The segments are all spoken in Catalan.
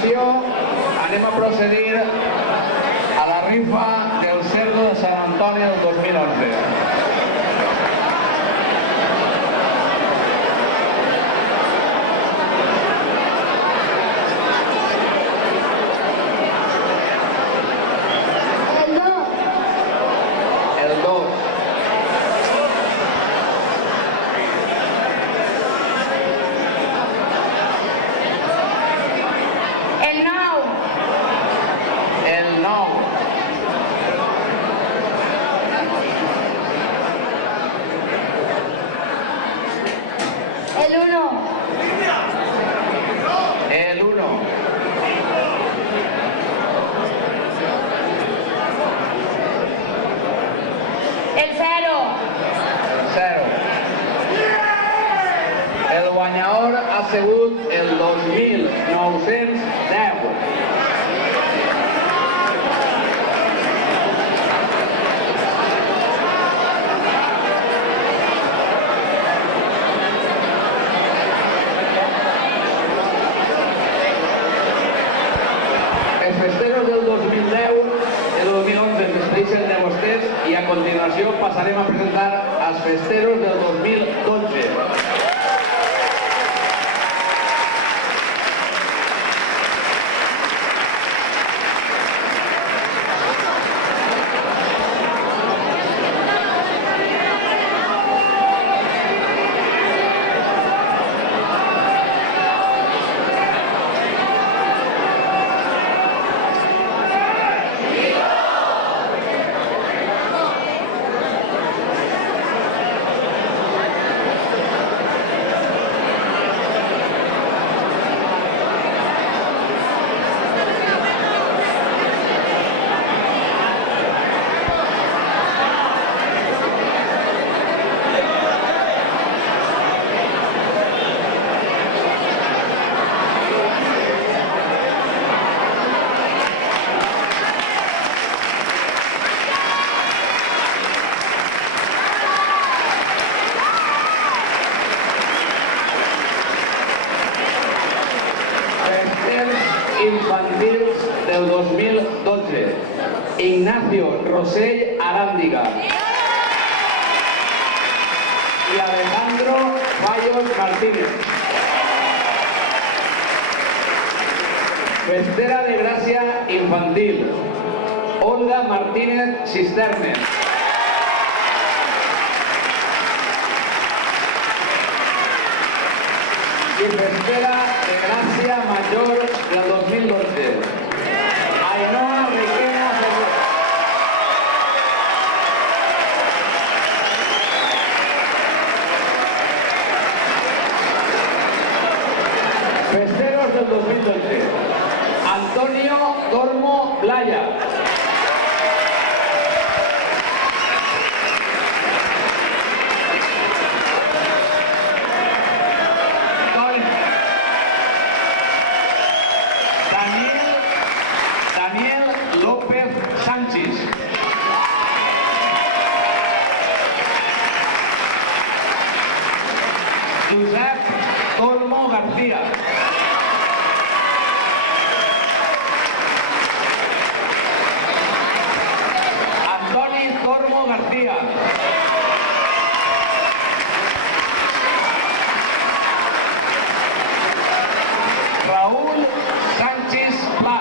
continuació anem a procedir a la rifa del cerdo de Sant Antoni del 2011. Ha sigut el 2.910. Els festeros del 2010 i el 2011 es despedeixen de vostès i a continuació passarem a presentar els festeros del 2012. Infantils del 2012. Ignacio Rosell Arándiga y Alejandro Fallos Martínez. Festera de Gracia Infantil, Olga Martínez Cisternes. Y festera de Gracia Mayor del 2012. Ainhoa Requena Ferrer. Festeros del 2012. Antonio Tormo Blaya. Josep Tormo García. Antoni Tormo García. Raúl Sánchez Pla.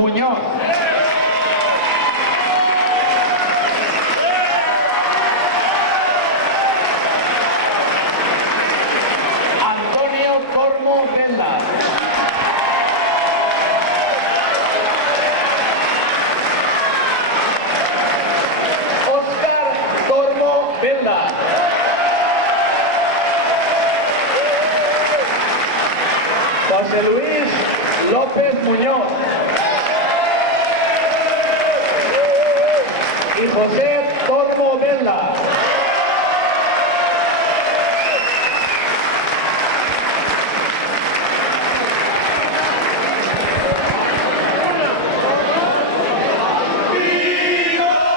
Muñoz. Antonio Tormo Venda. Óscar Tormo Venda. José Luis López Muñoz. Y José Tormo Venda. ¡Viva!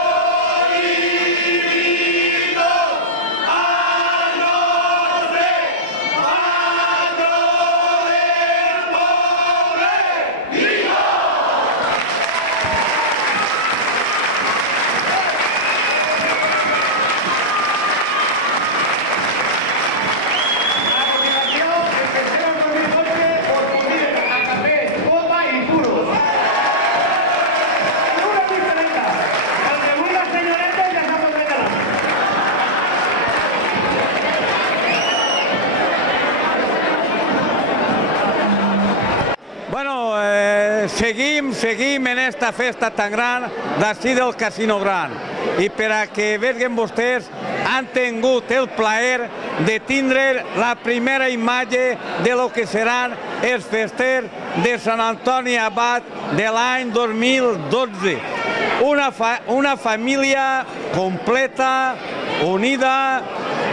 seguim en esta festa tan gran d'ací del Casino Gran. I per a que veguen vostès, han tingut el plaer de tindre la primera imatge de lo que seran els festers de Sant Antoni Abat de l'any 2012. Una família completa, unida,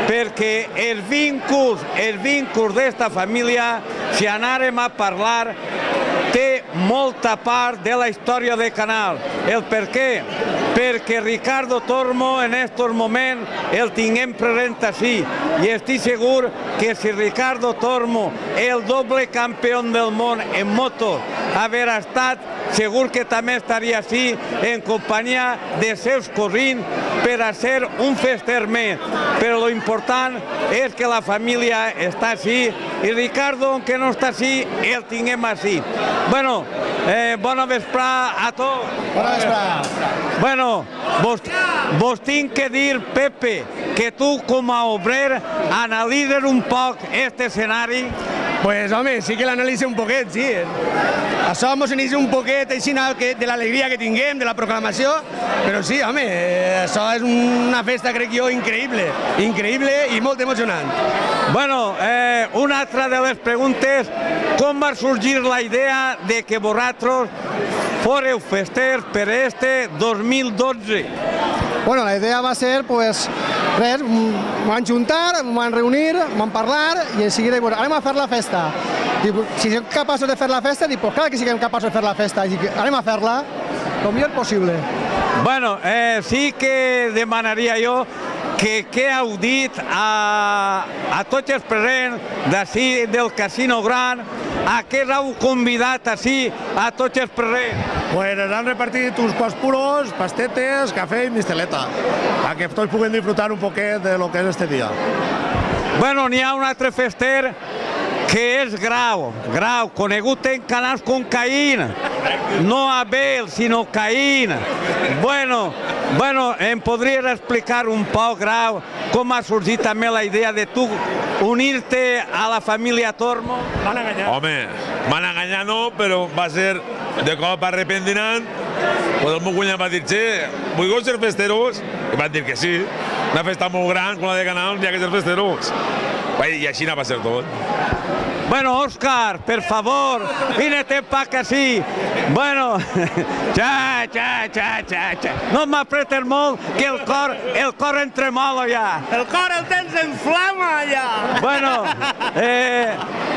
perquè els vincles d'esta família, si anàrem a parlar, té molta part de la història de Canal. El per què? Perquè Ricardo Tormo en estos moments el tinguem present així i estic segur que si Ricardo Tormo, el doble campió del món en moto, haver estat, segur que també estaria així en companyia de seus cosins per a ser un fester més. Però lo important és que la família està així i Ricardo, aunque no està així, el tinguem així. Bueno, bona vesprada a tots. Bona vesprada. Bueno, vos tinc que dir, Pepe, que tu com a obrer analitzes un poc aquest escenari. Pues home, sí que l'analitzo un poquet, sí. Això mos inicia un poquet així de l'alegria que tinguem, de la proclamació, però sí, home, això és una festa, crec jo, increïble i molt emocionant. Bueno, una altra de les preguntes, com va sorgir la idea de que vosaltres fóreu festers per este 2012? Bueno, la idea va ser, pues, res, van juntar, van reunir, van parlar i en seguida, bueno, anem a fer la festa. I si som capaços de fer la festa, dic, pues clar que siguem capaços de fer la festa, i anem a fer-la el millor possible. Bueno, sí que demanaria jo que heu dit a tots els presents d'ací del Casino Gran, a què heu convidat així a tots els presents? Pues nos han repartit uns quants puros, pastetes, café i misteleta, para que tots puguem disfrutar un poquet de lo que és este dia. Bueno, n'hi ha un altre fester que és Grau, conegut en canals com Caín, no Abel, sinó Caín. Bueno, em podries explicar un poc, Grau, com ha sorgit també la idea de tu unir-te a la família Tormo? M'han enganyat. Home, m'han enganyat no, però va ser de cop arrepentiment. Pues el meu cunyat va dir, che, vull ser festeros? I van dir que sí, una festa molt gran com la de Canal, n'hi ha que ser festeros. I així va ser tot. Bueno, Òscar, per favor, vine-te pa que sí. Bueno, xa. No m'apretes molt, que el cor entremola ja. El cor el tens en flama, ja. Bueno,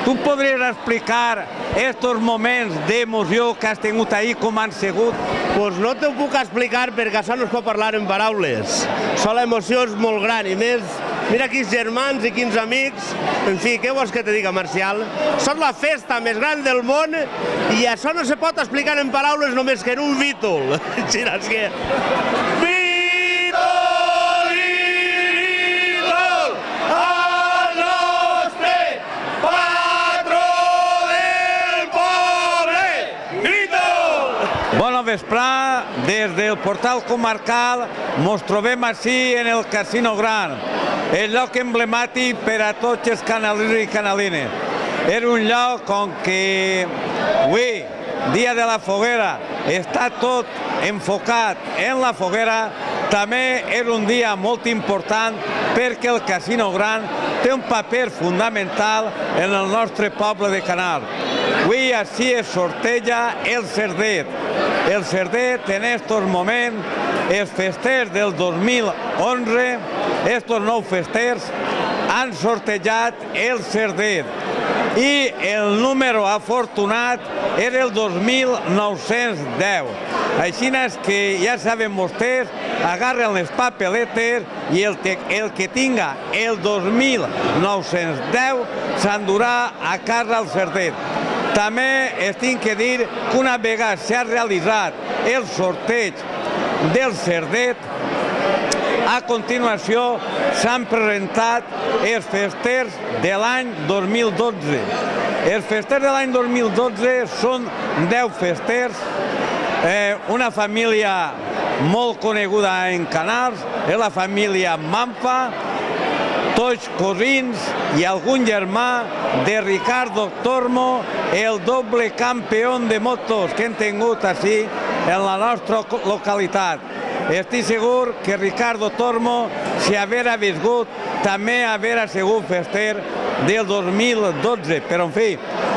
tu podries explicar estos moments d'emoció que has tingut ahir, com han sigut? Doncs no t'ho puc explicar perquè això no es pot parlar en paraules. L'emoció és molt gran i més, mira quins germans i quins amics. En fi, què vols que te diga, Marcial? Són la festa més gran del món i això no se pot explicar en paraules només que en un vítol. Xiràs que... Bona vesprada, des del portal comarcal mos trobem així en el Casino Gran, el lloc emblemàtic per a tots els canalins i canalines. Era un lloc on que avui, dia de la foguera, està tot enfocat en la foguera. També era un dia molt important perquè el Casino Gran té un paper fundamental en el nostre poble de Canal. Avui així es sorteja el Cerdet. El Cerdet en estos moments, els festers del 2011, estos nous festers, han sortejat el Cerdet. I el número afortunat era el 2910. Així és que ja saben vostès, agarren les papeletes i el que tinga el 2910 s'endurà a casa al Cerdet. També es tinc que dir que una vegada s'ha realitzat el sorteig del Cerdet, a continuació s'han presentat els festers de l'any 2012. Els festers de l'any 2012 són 10 festers, una família molt coneguda en Canals, és la família Mampa, tots cosins i algun germà de Ricardo Tormo, el doble campió de motos que hem tingut així en la nostra localitat. Estic segur que Ricardo Tormo, si haguera viscut, també haguera sigut fester del 2012, però en fi,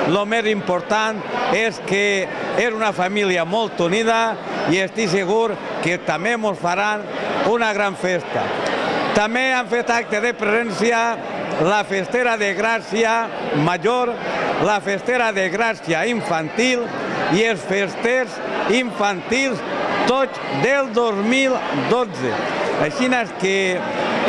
el més important és que és una família molt unida i estic segur que també ens faran una gran festa. També han fet acte de presència la festera de Gràcia Major, la festera de Gràcia Infantil i els festers infantils tots del 2012. Així és que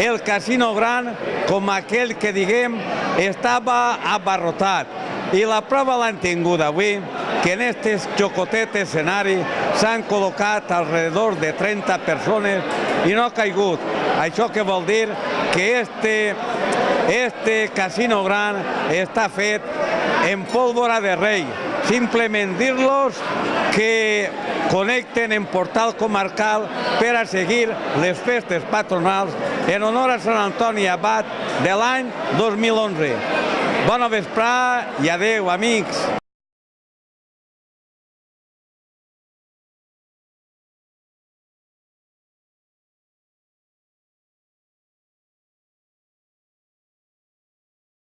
el Casino Gran, com aquell que diguem, estava abarrotat. I la prova l'han tingut avui, que en aquest xocotet escenari s'han col·locat alrededor de 30 persones i no ha caigut. Això que vol dir que este Casino Gran està fet en pólvora de rei. Simplement dir-los que connecten en portal comarcal per a seguir les festes patronals en honor a Sant Antoni Abat de l'any 2011. Bona vesprada i adeu, amics.